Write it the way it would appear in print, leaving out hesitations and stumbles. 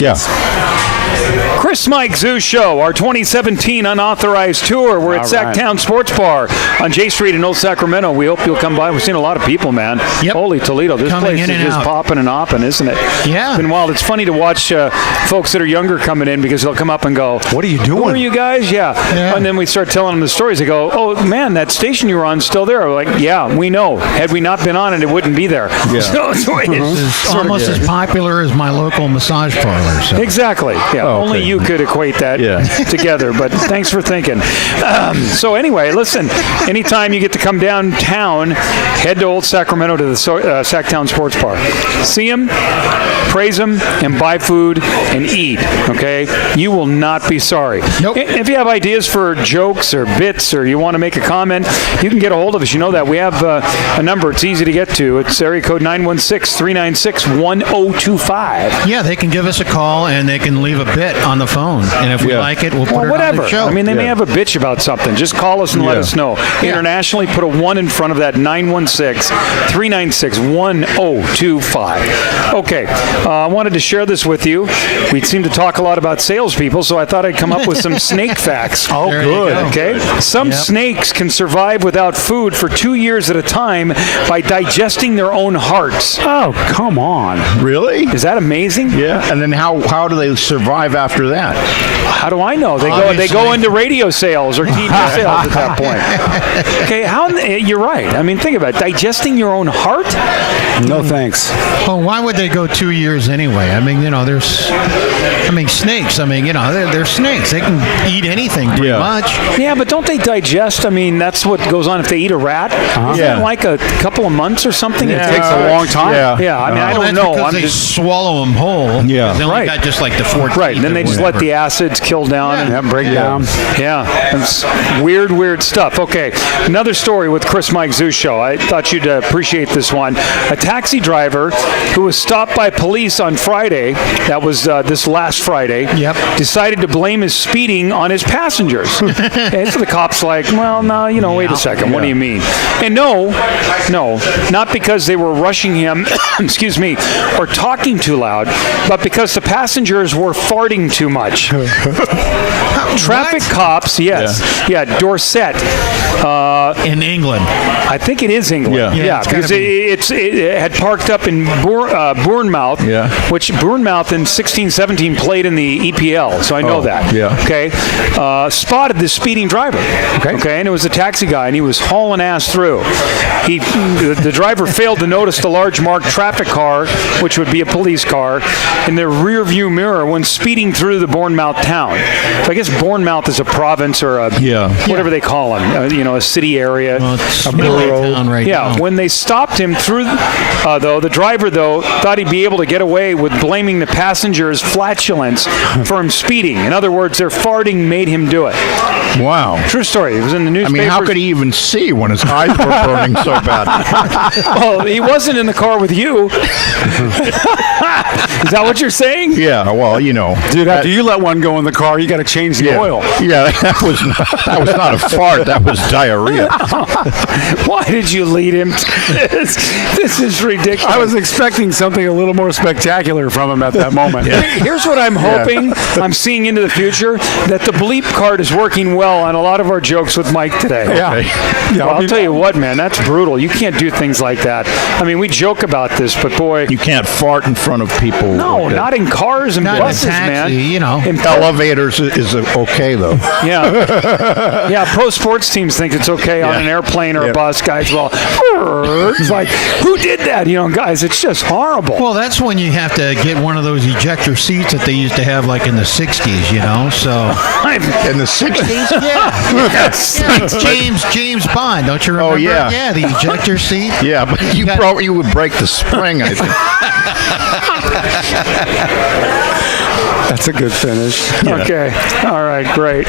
Yes. ChrisMikeZoo Show, our 2017 unauthorized tour. We're at Sacktown Sports Bar on J Street in Old Sacramento. We hope you'll come by. We've seen a lot of people, man. Yep. Holy Toledo. This Coming place in is and just out. popping and hopping, isn't it? Yeah. It's been wild. It's funny to watch folks that are younger coming in because they'll come up and go, What are you doing? Who are you guys? Yeah. And then we start telling them the stories. They go, oh, man, that station you were on is still there. We're like, yeah, we know. Had we not been on it, it wouldn't be there. Yeah. So it's It's almost as popular as my local massage parlor. So. Exactly. Yeah. Oh, okay. Only you could equate that together. But thanks for thinking. So anyway, listen. Anytime you get to come downtown, head to Old Sacramento to the Sacktown Sports Bar. See them, praise them, and buy food and eat. Okay. You will not be sorry. Nope. If you have ideas for jokes or bits, or you want to make a comment, you can get a hold of us. You know that we have a number. It's easy to get to. It's area code 916-396-1025. Yeah, they can give us a call and they can leave a bit on the phone. And if we like it, we'll put it whatever. on the show. I mean, they may have a bitch about something. Just call us and let us know. Internationally, put a 1 in front of that, 916-396-1025. Okay. I wanted to share this with you. We seem to talk a lot about salespeople, so I thought I'd come up with some snake facts. Oh, there good. Okay. Some snakes can survive without food for 2 years at a time by digesting their own hearts. Oh, come on. Really? Is that amazing? Yeah. And then how do they survive after that? How do I know? They go into radio sales or TV sales at that point. Okay, you're right. I mean, think about it. Digesting your own heart? No thanks. Well, why would they go 2 years anyway? I mean, snakes. I mean, they're snakes. They can eat anything pretty much. Yeah, but don't they digest? I mean, that's what goes on if they eat a rat. Isn't it like a couple of months or something? It takes a long time. Yeah, I mean, I don't know. Because they swallow them whole. Yeah. They only got just like the 4 Right, and then they just let the acids kill down and break down. Yeah, it's weird stuff. Okay, another story with ChrisMikeZoo Show. I thought you'd appreciate this one. A taxi driver who was stopped by police on Friday, that was this last Friday, decided to blame his speeding on his passengers. And so the cop's like, well, no, wait a second. What do you mean? And no, not because they were rushing him, excuse me, or talking too loud, but because the passengers were farting too much. Traffic cops, Dorset. In England. I think it is England. Yeah, because it had parked up in Bournemouth, which Bournemouth in 16-17 played in the EPL, so I know that. Yeah. Okay. Spotted this speeding driver. Okay, and it was a taxi guy, and he was hauling ass through. The driver failed to notice the large marked traffic car, which would be a police car, in the rear view mirror when speeding through the Bournemouth town. So I guess Bournemouth is a province or whatever they call them, a city area. Well, it's a town right now. When they stopped him through, the driver thought he'd be able to get away with blaming the passenger's flatulence for him speeding. In other words, their farting made him do it. Wow. True story. It was in the newspaper. I mean, how could he even see when his eyes were burning so bad? Well, he wasn't in the car with you. Is that what you're saying? Yeah, well, Dude, after you let one go in the car, you got to change the oil. Yeah, that was not a fart. That was diarrhea. Why did you lead him to this? This is ridiculous. I was expecting something a little more spectacular from him at that moment. Here's what I'm hoping. I'm seeing into the future, that the bleep card is working well on a lot of our jokes with Mike today. Yeah. I'll tell you what, man, that's brutal. You can't do things like that. I mean, we joke about this, but boy. You can't fart in front of people. No, not in cars and buses, taxi, man. In elevators is okay, though. Yeah, pro sports teams think it's okay on an airplane or a bus. Guys, it's like, who did that? Guys, it's just horrible. Well, that's when you have to get one of those ejector seats that they used to have like in the 60s, so. In the 60s? James Bond, don't you remember? Oh, yeah. Yeah, the ejector seat. Yeah, but you would break the spring, I think. That's a good finish. Okay. All right, great.